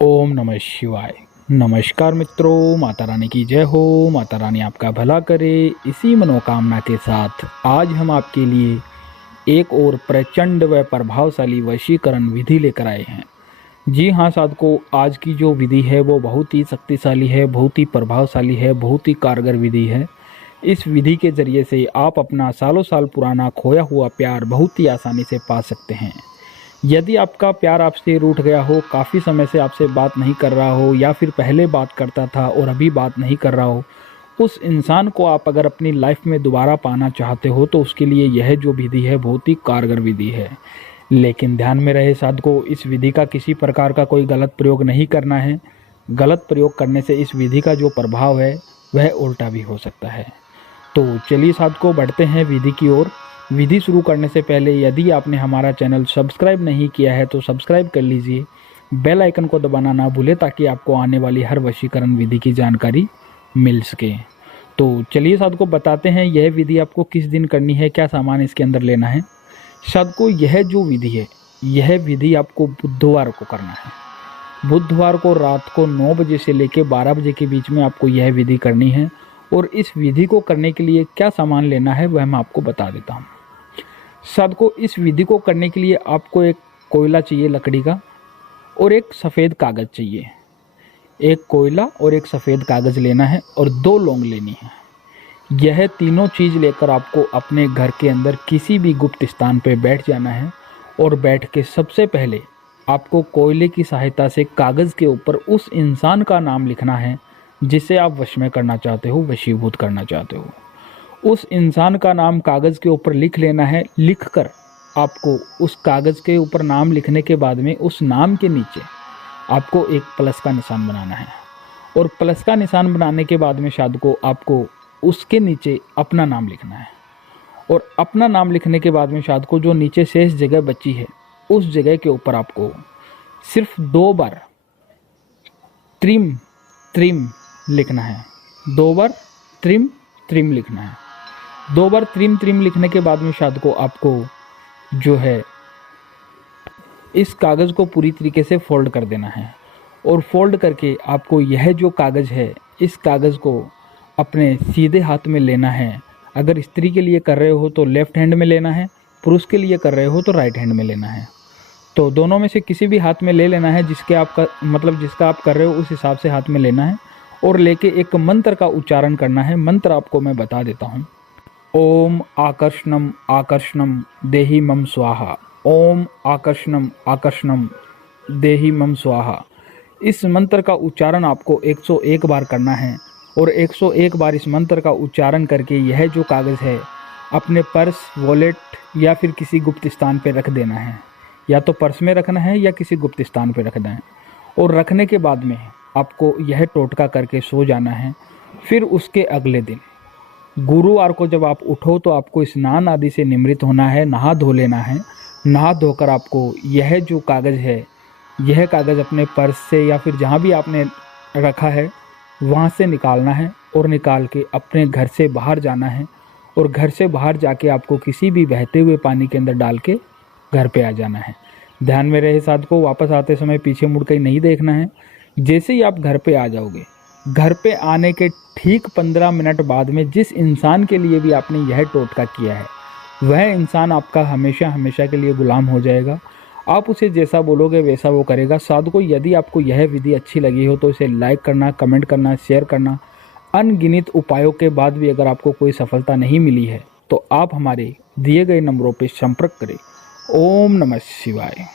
ओम नमः शिवाय। नमस्कार मित्रों, माता रानी की जय हो। माता रानी आपका भला करे, इसी मनोकामना के साथ आज हम आपके लिए एक और प्रचंड व प्रभावशाली वशीकरण विधि लेकर आए हैं। जी हाँ साधकों, आज की जो विधि है वो बहुत ही शक्तिशाली है, बहुत ही प्रभावशाली है, बहुत ही कारगर विधि है। इस विधि के जरिए से आप अपना सालों साल पुराना खोया हुआ प्यार बहुत ही आसानी से पा सकते हैं। यदि आपका प्यार आपसे रूठ गया हो, काफ़ी समय से आपसे बात नहीं कर रहा हो, या फिर पहले बात करता था और अभी बात नहीं कर रहा हो, उस इंसान को आप अगर अपनी लाइफ में दोबारा पाना चाहते हो तो उसके लिए यह जो विधि है बहुत ही कारगर विधि है। लेकिन ध्यान में रहे साधकों, इस विधि का किसी प्रकार का कोई गलत प्रयोग नहीं करना है। गलत प्रयोग करने से इस विधि का जो प्रभाव है वह उल्टा भी हो सकता है। तो चलिए साधकों, बढ़ते हैं विधि की ओर। विधि शुरू करने से पहले यदि आपने हमारा चैनल सब्सक्राइब नहीं किया है तो सब्सक्राइब कर लीजिए, बेल आइकन को दबाना ना भूलें ताकि आपको आने वाली हर वशीकरण विधि की जानकारी मिल सके। तो चलिए साधकों बताते हैं यह विधि आपको किस दिन करनी है, क्या सामान इसके अंदर लेना है। साधकों यह जो विधि है, यह विधि आपको बुधवार को करना है। बुधवार को रात को 9 बजे से लेकर 12 बजे के बीच में आपको यह विधि करनी है। और इस विधि को करने के लिए क्या सामान लेना है वह मैं आपको बता देता हूँ। साधकों इस विधि को करने के लिए आपको एक कोयला चाहिए लकड़ी का, और एक सफ़ेद कागज़ चाहिए। एक कोयला और एक सफ़ेद कागज़ लेना है और 2 लौंग लेनी है। यह तीनों चीज़ लेकर आपको अपने घर के अंदर किसी भी गुप्त स्थान पर बैठ जाना है। और बैठ के सबसे पहले आपको कोयले की सहायता से कागज़ के ऊपर उस इंसान का नाम लिखना है जिसे आप वश में करना चाहते हो, वशीभूत करना चाहते हो। उस इंसान का नाम कागज़ के ऊपर लिख लेना है। लिखकर आपको उस कागज़ के ऊपर नाम लिखने के बाद में उस नाम के नीचे आपको एक प्लस का निशान बनाना है। और प्लस का निशान बनाने के बाद में साधकों आपको उसके नीचे अपना नाम लिखना है। और अपना नाम लिखने के बाद में साधकों जो नीचे शेष जगह बची है उस जगह के ऊपर आपको सिर्फ 2 बार त्रिम त्रिम लिखना है। 2 बार त्रिम त्रिम लिखना है। 2 बार त्रिम त्रिम लिखने के बाद में साधकों आपको जो है इस कागज़ को पूरी तरीके से फोल्ड कर देना है। और फोल्ड करके आपको यह जो कागज़ है, इस कागज़ को अपने सीधे हाथ में लेना है। अगर स्त्री के लिए कर रहे हो तो लेफ्ट हैंड में लेना है, पुरुष के लिए कर रहे हो तो राइट हैंड में लेना है। तो दोनों में से किसी भी हाथ में ले लेना है, जिसका आप कर रहे हो उस हिसाब से हाथ में लेना है। और लेके एक मंत्र का उच्चारण करना है। मंत्र आपको मैं बता देता हूँ। ओम आकर्षणम आकर्षणम देहि मम स्वाहा। ओम आकर्षणम आकर्षणम देहि मम स्वाहा। इस मंत्र का उच्चारण आपको 101 बार करना है। और 101 बार इस मंत्र का उच्चारण करके यह जो कागज़ है अपने पर्स, वॉलेट या फिर किसी गुप्त स्थान पर रख देना है। या तो पर्स में रखना है या किसी गुप्त स्थान पर रखना है। और रखने के बाद में आपको यह टोटका करके सो जाना है। फिर उसके अगले दिन गुरुवार को जब आप उठो तो आपको स्नान आदि से निमृत होना है, नहा धो लेना है। नहा धोकर आपको यह जो कागज़ है, यह कागज़ अपने पर्स से या फिर जहाँ भी आपने रखा है वहाँ से निकालना है। और निकाल के अपने घर से बाहर जाना है। और घर से बाहर जाके आपको किसी भी बहते हुए पानी के अंदर डाल के घर पे आ जाना है। ध्यान में रहे साधकों, वापस आते समय पीछे मुड़ कर नहीं देखना है। जैसे ही आप घर पे आ जाओगे, घर पे आने के ठीक 15 मिनट बाद में जिस इंसान के लिए भी आपने यह टोटका किया है वह इंसान आपका हमेशा हमेशा के लिए गुलाम हो जाएगा। आप उसे जैसा बोलोगे वैसा वो करेगा। साधकों यदि आपको यह विधि अच्छी लगी हो तो इसे लाइक करना, कमेंट करना, शेयर करना। अनगिनत उपायों के बाद भी अगर आपको कोई सफलता नहीं मिली है तो आप हमारे दिए गए नंबरों पर संपर्क करें। ओम नमः शिवाय।